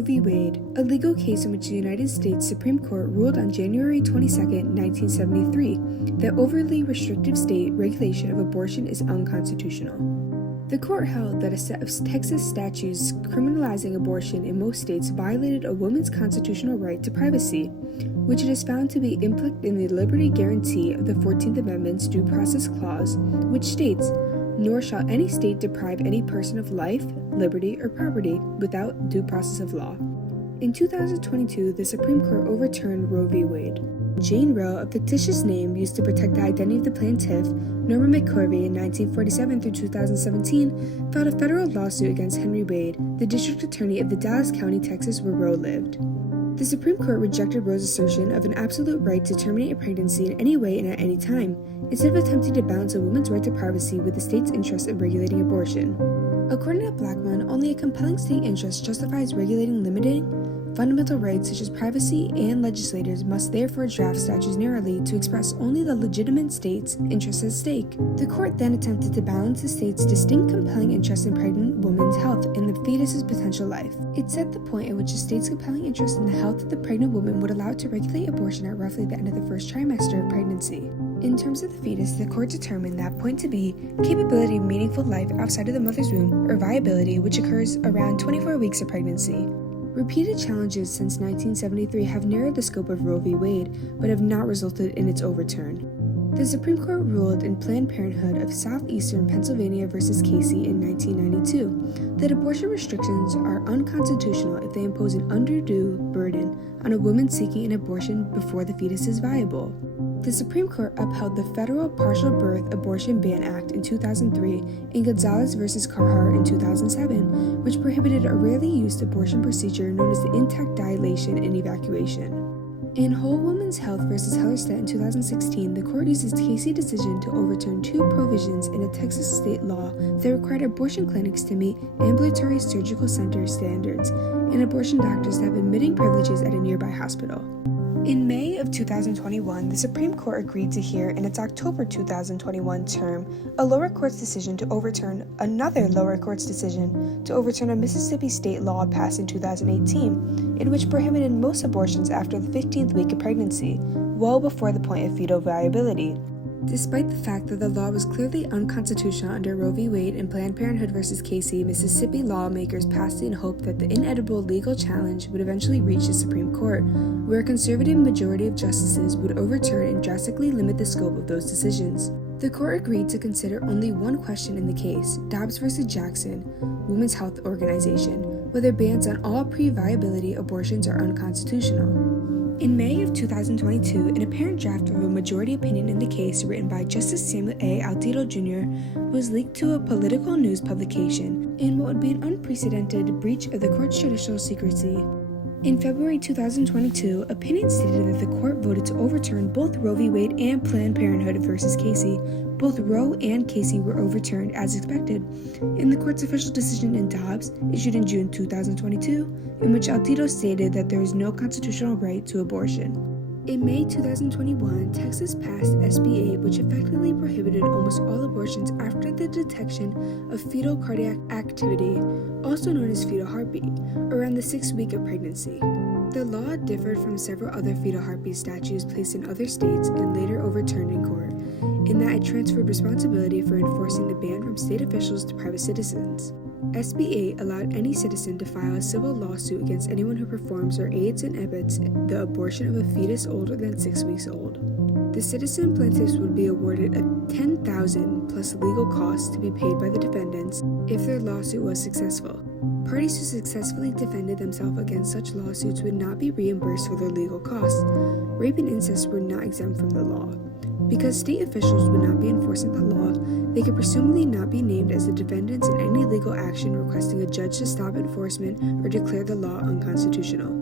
Roe v. Wade, a legal case in which the United States Supreme Court ruled on January 22, 1973, that overly restrictive state regulation of abortion is unconstitutional. The court held that a set of Texas statutes criminalizing abortion in most states violated a woman's constitutional right to privacy, which it is found to be implicated in the liberty guarantee of the 14th Amendment's Due Process Clause, which states, "Nor shall any state deprive any person of life, liberty, or property without due process of law." In 2022, the Supreme Court overturned Roe v. Wade. Jane Roe, a fictitious name used to protect the identity of the plaintiff, Norma McCorvey, in 1947 through 2017, filed a federal lawsuit against Henry Wade, the district attorney of the Dallas County, Texas, where Roe lived. The Supreme Court rejected Roe's assertion of an absolute right to terminate a pregnancy in any way and at any time, instead of attempting to balance a woman's right to privacy with the state's interest in regulating abortion. According to Blackmun, only a compelling state interest justifies regulating limiting fundamental rights such as privacy, and legislators must therefore draft statutes narrowly to express only the legitimate state's interests at stake. The court then attempted to balance the state's distinct compelling interest in pregnant woman's health and the fetus's potential life. It set the point at which the state's compelling interest in the health of the pregnant woman would allow it to regulate abortion at roughly the end of the first trimester of pregnancy. In terms of the fetus, the court determined that point to be capability of meaningful life outside of the mother's womb, or viability, which occurs around 24 weeks of pregnancy. Repeated challenges since 1973 have narrowed the scope of Roe v. Wade, but have not resulted in its overturn. The Supreme Court ruled in Planned Parenthood of Southeastern Pennsylvania v. Casey in 1992 that abortion restrictions are unconstitutional if they impose an undue burden on a woman seeking an abortion before the fetus is viable. The Supreme Court upheld the Federal Partial Birth Abortion Ban Act in 2003 and Gonzalez v. Carhart in 2007, which prohibited a rarely used abortion procedure known as the intact dilation and evacuation. In Whole Woman's Health v. Hellerstedt in 2016, the court used its Casey decision to overturn two provisions in a Texas state law that required abortion clinics to meet ambulatory surgical center standards and abortion doctors to have admitting privileges at a nearby hospital. In May of 2021, the Supreme Court agreed to hear in its October 2021 term a lower court's decision to overturn another lower court's decision to overturn a Mississippi state law passed in 2018, in which prohibited most abortions after the 15th week of pregnancy, well before the point of fetal viability. Despite the fact that the law was clearly unconstitutional under Roe v. Wade and Planned Parenthood v. Casey, Mississippi lawmakers passed it in hope that the inedible legal challenge would eventually reach the Supreme Court, where a conservative majority of justices would overturn and drastically limit the scope of those decisions. The court agreed to consider only one question in the case, Dobbs v. Jackson, Women's Health Organization, whether bans on all pre-viability abortions are unconstitutional. In May of 2022, an apparent draft of a majority opinion in the case written by Justice Samuel A. Alito Jr. was leaked to a political news publication in what would be an unprecedented breach of the court's judicial secrecy. In February 2022, opinion stated that the court voted to overturn both Roe v. Wade and Planned Parenthood v. Casey. Both Roe and Casey were overturned as expected in the court's official decision in Dobbs, issued in June 2022, in which Alito stated that there is no constitutional right to abortion. In May 2021, Texas passed SB 8, which effectively prohibited almost all abortions after the detection of fetal cardiac activity, also known as fetal heartbeat, around the 6th week of pregnancy. The law differed from several other fetal heartbeat statutes placed in other states and later overturned in court, in that it transferred responsibility for enforcing the ban from state officials to private citizens. SB 8 allowed any citizen to file a civil lawsuit against anyone who performs or aids and abets the abortion of a fetus older than 6 weeks old. The citizen plaintiffs would be awarded a $10,000 plus legal costs to be paid by the defendants if their lawsuit was successful. Parties who successfully defended themselves against such lawsuits would not be reimbursed for their legal costs. Rape and incest were not exempt from the law. Because state officials would not be enforcing the law, they could presumably not be named as the defendants in any legal action requesting a judge to stop enforcement or declare the law unconstitutional.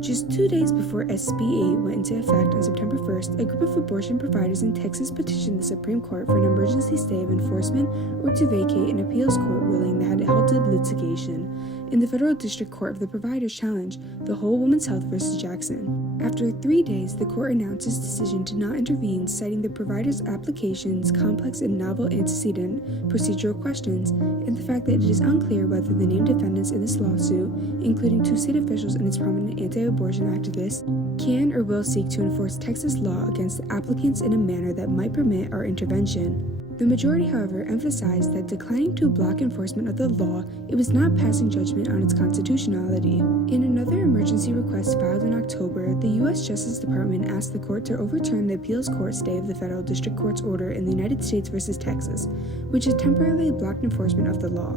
Just 2 days before SB 8 went into effect on September 1st, a group of abortion providers in Texas petitioned the Supreme Court for an emergency stay of enforcement or to vacate an appeals court ruling that had halted litigation in the Federal District Court of the providers' challenge, the Whole Woman's Health v. Jackson. After 3 days, the court announced its decision to not intervene, citing the provider's application's complex and novel antecedent procedural questions and the fact that it is unclear whether the named defendants in this lawsuit, including 2 state officials and its prominent anti-abortion activists, can or will seek to enforce Texas law against the applicants in a manner that might permit our intervention. The majority, however, emphasized that declining to block enforcement of the law, it was not passing judgment on its constitutionality. In another emergency request filed in October, the U.S. Justice Department asked the court to overturn the appeals court stay of the federal district court's order in the United States versus Texas, which has temporarily blocked enforcement of the law.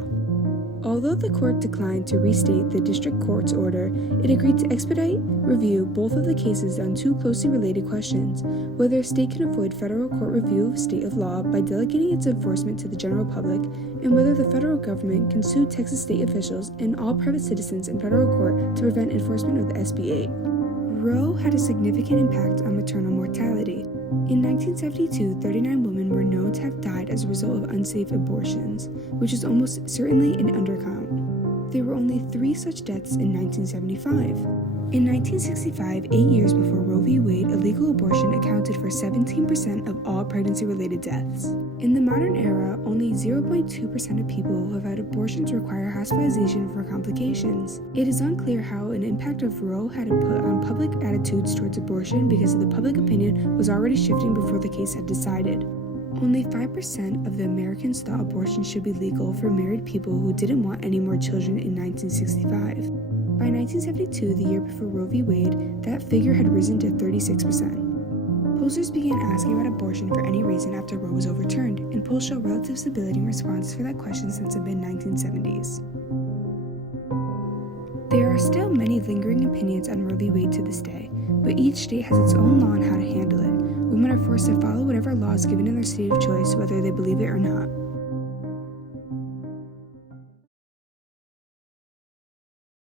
Although the court declined to restate the district court's order, it agreed to expedite review both of the cases on 2 closely related questions: whether a state can avoid federal court review of state of law by delegating its enforcement to the general public, and whether the federal government can sue Texas state officials and all private citizens in federal court to prevent enforcement of the SB 8. Roe had a significant impact on maternal mortality. In 1972, 39 women were known to have died as a result of unsafe abortions, which is almost certainly an undercount. There were only 3 such deaths in 1975. In 1965, 8 years before Roe v. Wade, illegal abortion accounted for 17% of all pregnancy-related deaths. In the modern era, only 0.2% of people who have had abortions require hospitalization for complications. It is unclear how an impact of Roe had it put on public attitudes towards abortion because the public opinion was already shifting before the case had decided. Only 5% of the Americans thought abortion should be legal for married people who didn't want any more children in 1965. By 1972, the year before Roe v. Wade, that figure had risen to 36%. Pollsters began asking about abortion for any reason after Roe was overturned, and polls show relative stability in responses for that question since the mid-1970s. There are still many lingering opinions on Roe v. Wade to this day, but each state has its own law on how to handle it. Women are forced to follow whatever law is given in their state of choice, whether they believe it or not.